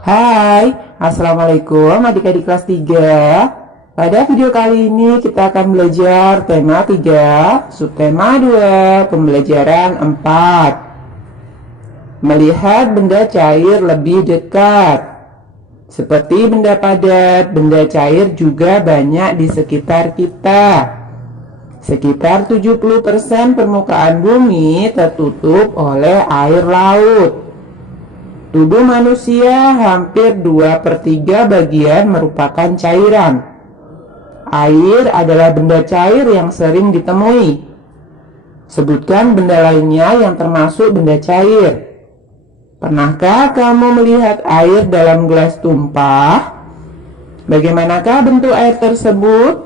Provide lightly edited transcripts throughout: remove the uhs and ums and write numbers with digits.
Hai, Assalamualaikum adik-adik kelas 3. Pada video kali ini kita akan belajar tema 3, subtema 2, pembelajaran 4. Melihat benda cair lebih dekat. Seperti benda padat, benda cair juga banyak di sekitar kita. Sekitar 70% permukaan bumi tertutup oleh air laut. Tubuh manusia hampir 2/3 bagian merupakan cairan. Air adalah benda cair yang sering ditemui. Sebutkan benda lainnya yang termasuk benda cair. Pernahkah kamu melihat air dalam gelas tumpah? Bagaimanakah bentuk air tersebut?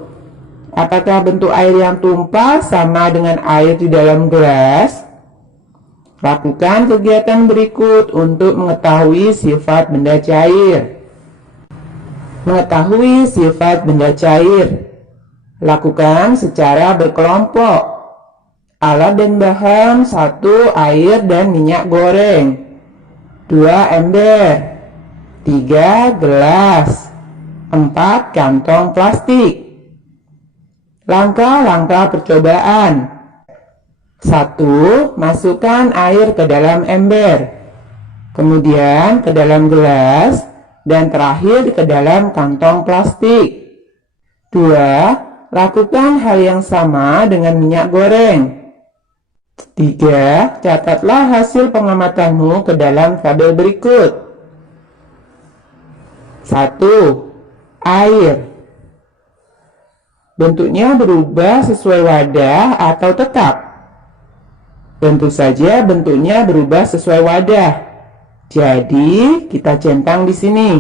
Apakah bentuk air yang tumpah sama dengan air di dalam gelas? Lakukan kegiatan berikut untuk mengetahui sifat benda cair. Mengetahui sifat benda cair. Lakukan secara berkelompok. Alat dan bahan: 1 air dan minyak goreng, 2 ember, 3 gelas, 4 kantong plastik. Langkah-langkah percobaan. 1. Masukkan air ke dalam ember, kemudian ke dalam gelas, dan terakhir ke dalam kantong plastik. 2. Lakukan hal yang sama dengan minyak goreng. 3. Catatlah hasil pengamatanmu ke dalam tabel berikut. 1. Air. Bentuknya berubah sesuai wadah atau tetap? Tentu saja bentuknya berubah sesuai wadah. Jadi, kita centang di sini.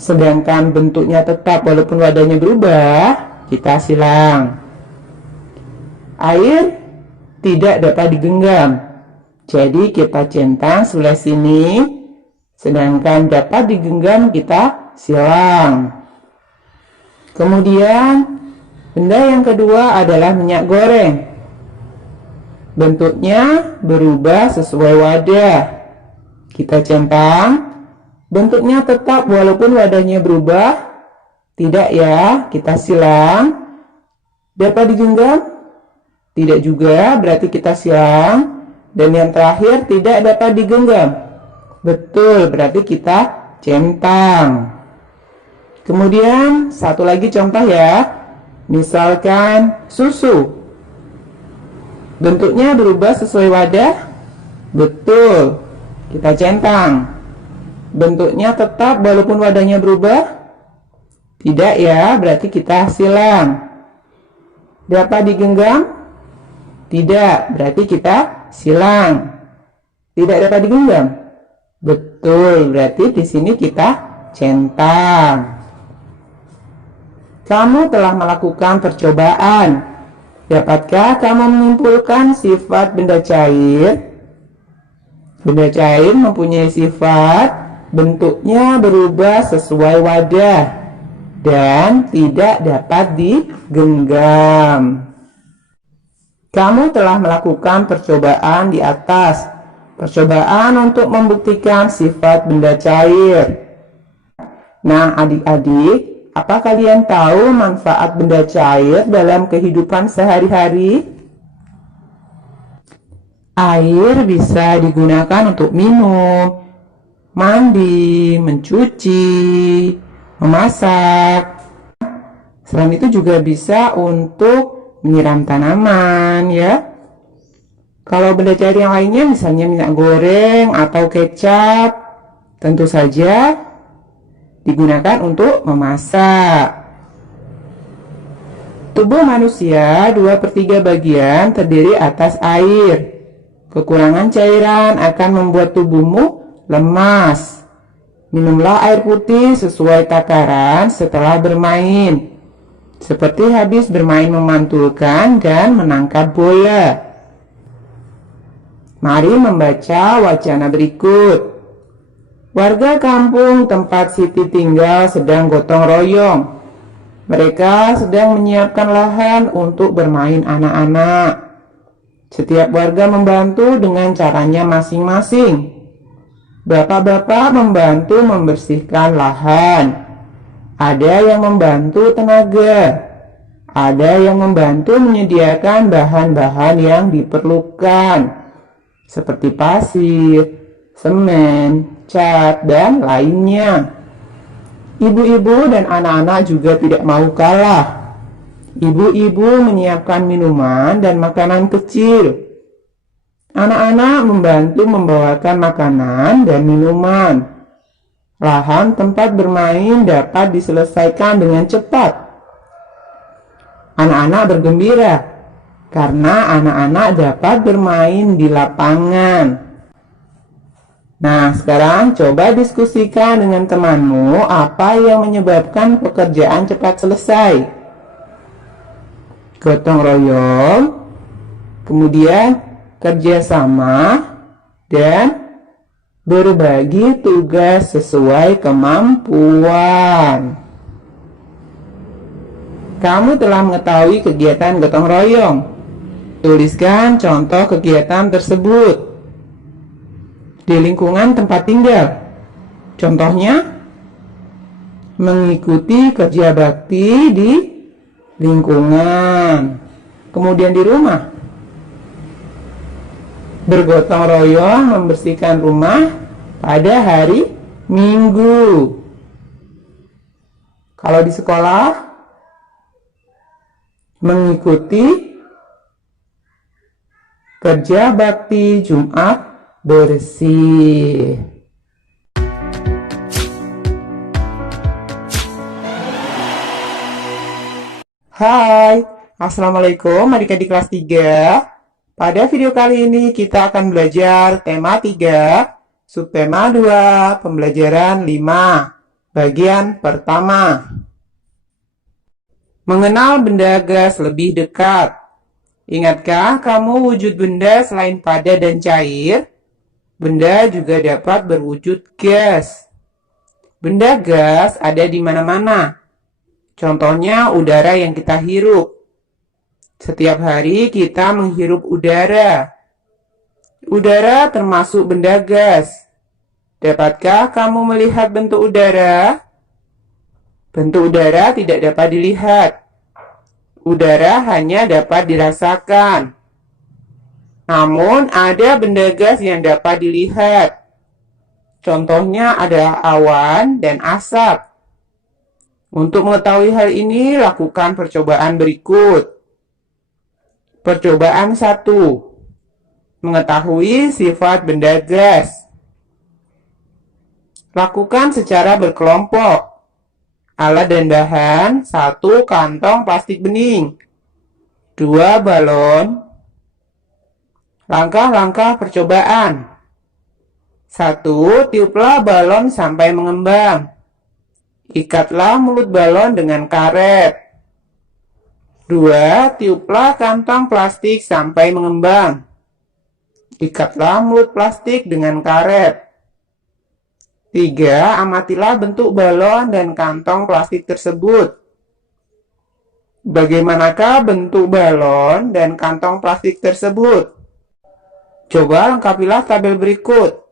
Sedangkan bentuknya tetap walaupun wadahnya berubah, kita silang. Air tidak dapat digenggam. Jadi, kita centang sebelah sini. Sedangkan dapat digenggam, kita silang. Kemudian, benda yang kedua adalah minyak goreng. Bentuknya berubah sesuai wadah. Kita centang. Bentuknya tetap walaupun wadahnya berubah. Tidak ya, kita silang. Dapat digenggam? Tidak juga, berarti kita silang. Dan yang terakhir tidak dapat digenggam. Betul, berarti kita centang. Kemudian satu lagi contoh ya. Misalkan susu. Bentuknya berubah sesuai wadah? Betul, kita centang. Bentuknya tetap walaupun wadahnya berubah? Tidak ya, berarti kita silang. Dapat digenggam? Tidak, berarti kita silang. Tidak dapat digenggam? Betul, berarti di sini kita centang. Kamu telah melakukan percobaan. Dapatkah kamu menyimpulkan sifat benda cair? Benda cair mempunyai sifat bentuknya berubah sesuai wadah dan tidak dapat digenggam. Kamu telah melakukan percobaan di atas. Percobaan untuk membuktikan sifat benda cair. Nah, adik-adik, apa kalian tahu manfaat benda cair dalam kehidupan sehari-hari? Air bisa digunakan untuk minum, mandi, mencuci, memasak. Selain itu juga bisa untuk menyiram tanaman ya. Kalau benda cair yang lainnya misalnya minyak goreng atau kecap, tentu saja digunakan untuk memasak. Tubuh manusia 2/3 bagian terdiri atas air. Kekurangan cairan akan membuat tubuhmu lemas. Minumlah air putih sesuai takaran setelah bermain. Seperti habis bermain memantulkan dan menangkap bola. Mari membaca wacana berikut. Warga kampung tempat Siti tinggal sedang gotong royong. Mereka sedang menyiapkan lahan untuk bermain anak-anak. Setiap warga membantu dengan caranya masing-masing. Bapak-bapak membantu membersihkan lahan. Ada yang membantu tenaga. Ada yang membantu menyediakan bahan-bahan yang diperlukan, seperti pasir, semen, cat, dan lainnya. Ibu-ibu dan anak-anak juga tidak mau kalah. Ibu-ibu menyiapkan minuman dan makanan kecil. Anak-anak membantu membawakan makanan dan minuman. Lahan tempat bermain dapat diselesaikan dengan cepat. Anak-anak bergembira karena anak-anak dapat bermain di lapangan. Nah, sekarang coba diskusikan dengan temanmu apa yang menyebabkan pekerjaan cepat selesai. Gotong royong, kemudian kerjasama, dan berbagi tugas sesuai kemampuan. Kamu telah mengetahui kegiatan gotong royong. Tuliskan contoh kegiatan tersebut di lingkungan tempat tinggal. Contohnya, mengikuti kerja bakti di lingkungan. Kemudian di rumah, bergotong royong membersihkan rumah pada hari Minggu. Kalau di sekolah, mengikuti kerja bakti Jumat bersih. Hai, Assalamualaikum adik-adik kelas 3. Pada video kali ini kita akan belajar tema 3, subtema 2, pembelajaran 5, bagian pertama. Mengenal benda gas lebih dekat. Ingatkah kamu wujud benda selain padat dan cair? Benda juga dapat berwujud gas. Benda gas ada di mana-mana. Contohnya udara yang kita hirup. Setiap hari kita menghirup udara. Udara termasuk benda gas. Dapatkah kamu melihat bentuk udara? Bentuk udara tidak dapat dilihat. Udara hanya dapat dirasakan. Namun, ada benda gas yang dapat dilihat. Contohnya adalah awan dan asap. Untuk mengetahui hal ini, lakukan percobaan berikut. Percobaan 1. Mengetahui sifat benda gas. Lakukan secara berkelompok. Alat dan bahan, 1 kantong plastik bening, 2 balon. Langkah-langkah percobaan. 1. Tiuplah balon sampai mengembang. Ikatlah mulut balon dengan karet. 2. Tiuplah kantong plastik sampai mengembang. Ikatlah mulut plastik dengan karet. 3. Amatilah bentuk balon dan kantong plastik tersebut. Bagaimanakah bentuk balon dan kantong plastik tersebut? Coba lengkapilah tabel berikut.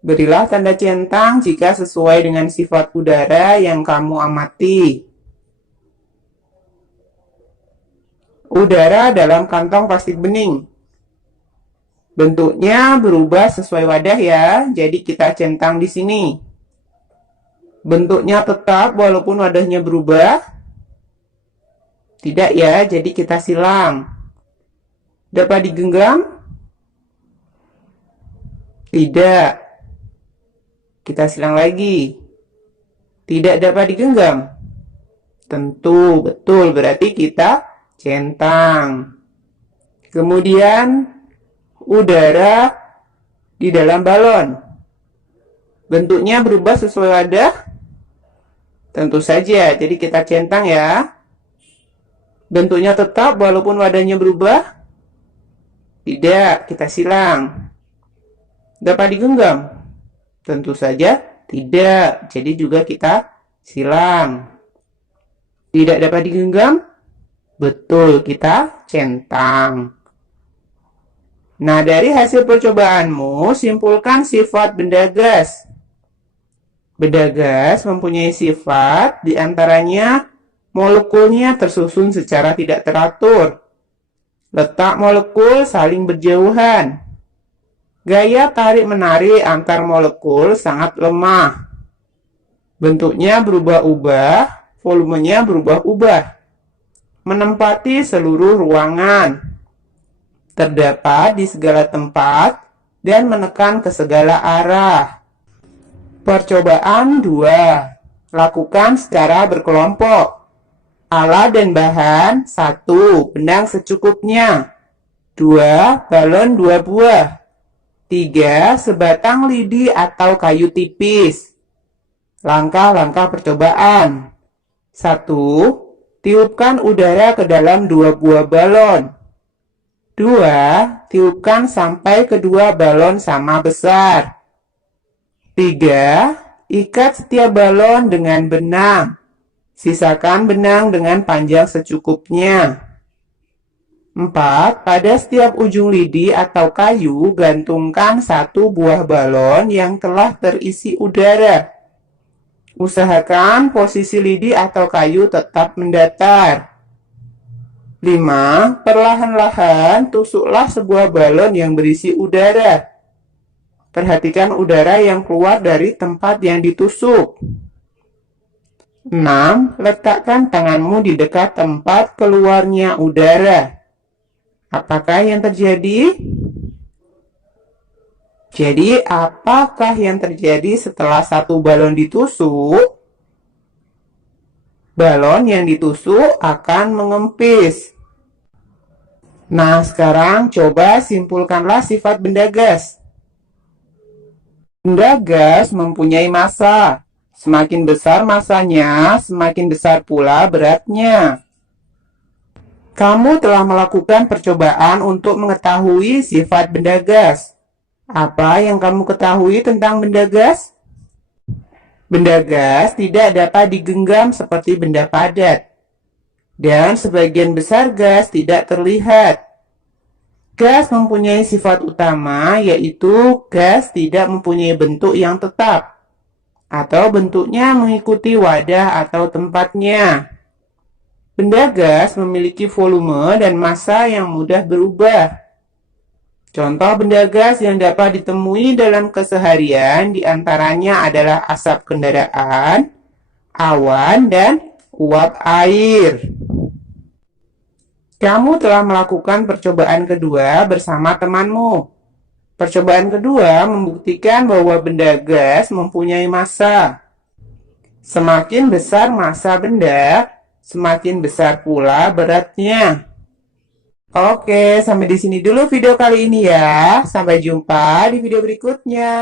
Berilah tanda centang jika sesuai dengan sifat udara yang kamu amati. Udara dalam kantong plastik bening. Bentuknya berubah sesuai wadah ya, jadi kita centang di sini. Bentuknya tetap walaupun wadahnya berubah? Tidak ya, jadi kita silang. Dapat digenggam? Tidak. Kita silang lagi. Tidak dapat digenggam? Tentu, betul, berarti kita centang. Kemudian udara di dalam balon. Bentuknya berubah sesuai wadah? Tentu saja, jadi kita centang ya. Bentuknya tetap walaupun wadahnya berubah? Tidak, kita silang. Dapat digenggam? Tentu saja tidak, jadi juga kita silang. Tidak dapat digenggam? Betul, kita centang. Nah, dari hasil percobaanmu, simpulkan sifat benda gas. Benda gas mempunyai sifat, diantaranya molekulnya tersusun secara tidak teratur. Letak molekul saling berjauhan. Gaya tarik-menarik antar molekul sangat lemah. Bentuknya berubah-ubah, volumenya berubah-ubah. Menempati seluruh ruangan. Terdapat di segala tempat dan menekan ke segala arah. Percobaan 2. Lakukan secara berkelompok. Alat dan bahan 1. Benang secukupnya. 2. Balon 2 buah. 3. Sebatang lidi atau kayu tipis. Langkah-langkah percobaan. 1. Tiupkan udara ke dalam 2 buah balon. 2. Tiupkan sampai kedua balon sama besar. 3. Ikat setiap balon dengan benang. Sisakan benang dengan panjang secukupnya. 4. Pada setiap ujung lidi atau kayu, gantungkan 1 buah balon yang telah terisi udara. Usahakan posisi lidi atau kayu tetap mendatar. 5. Perlahan-lahan tusuklah sebuah balon yang berisi udara. Perhatikan udara yang keluar dari tempat yang ditusuk. 6. Letakkan tanganmu di dekat tempat keluarnya udara. Apakah yang terjadi? Jadi, apakah yang terjadi setelah 1 balon ditusuk? Balon yang ditusuk akan mengempis. Nah, sekarang coba simpulkanlah sifat benda gas. Benda gas mempunyai massa. Semakin besar massanya, semakin besar pula beratnya. Kamu telah melakukan percobaan untuk mengetahui sifat benda gas. Apa yang kamu ketahui tentang benda gas? Benda gas tidak dapat digenggam seperti benda padat. Dan sebagian besar gas tidak terlihat. Gas mempunyai sifat utama, yaitu gas tidak mempunyai bentuk yang tetap, atau bentuknya mengikuti wadah atau tempatnya. Benda gas memiliki volume dan massa yang mudah berubah. Contoh benda gas yang dapat ditemui dalam keseharian diantaranya adalah asap kendaraan, awan, dan uap air. Kamu telah melakukan percobaan kedua bersama temanmu. Percobaan kedua membuktikan bahwa benda gas mempunyai massa. Semakin besar massa benda, semakin besar pula beratnya. Oke, sampai di sini dulu video kali ini ya. Sampai jumpa di video berikutnya.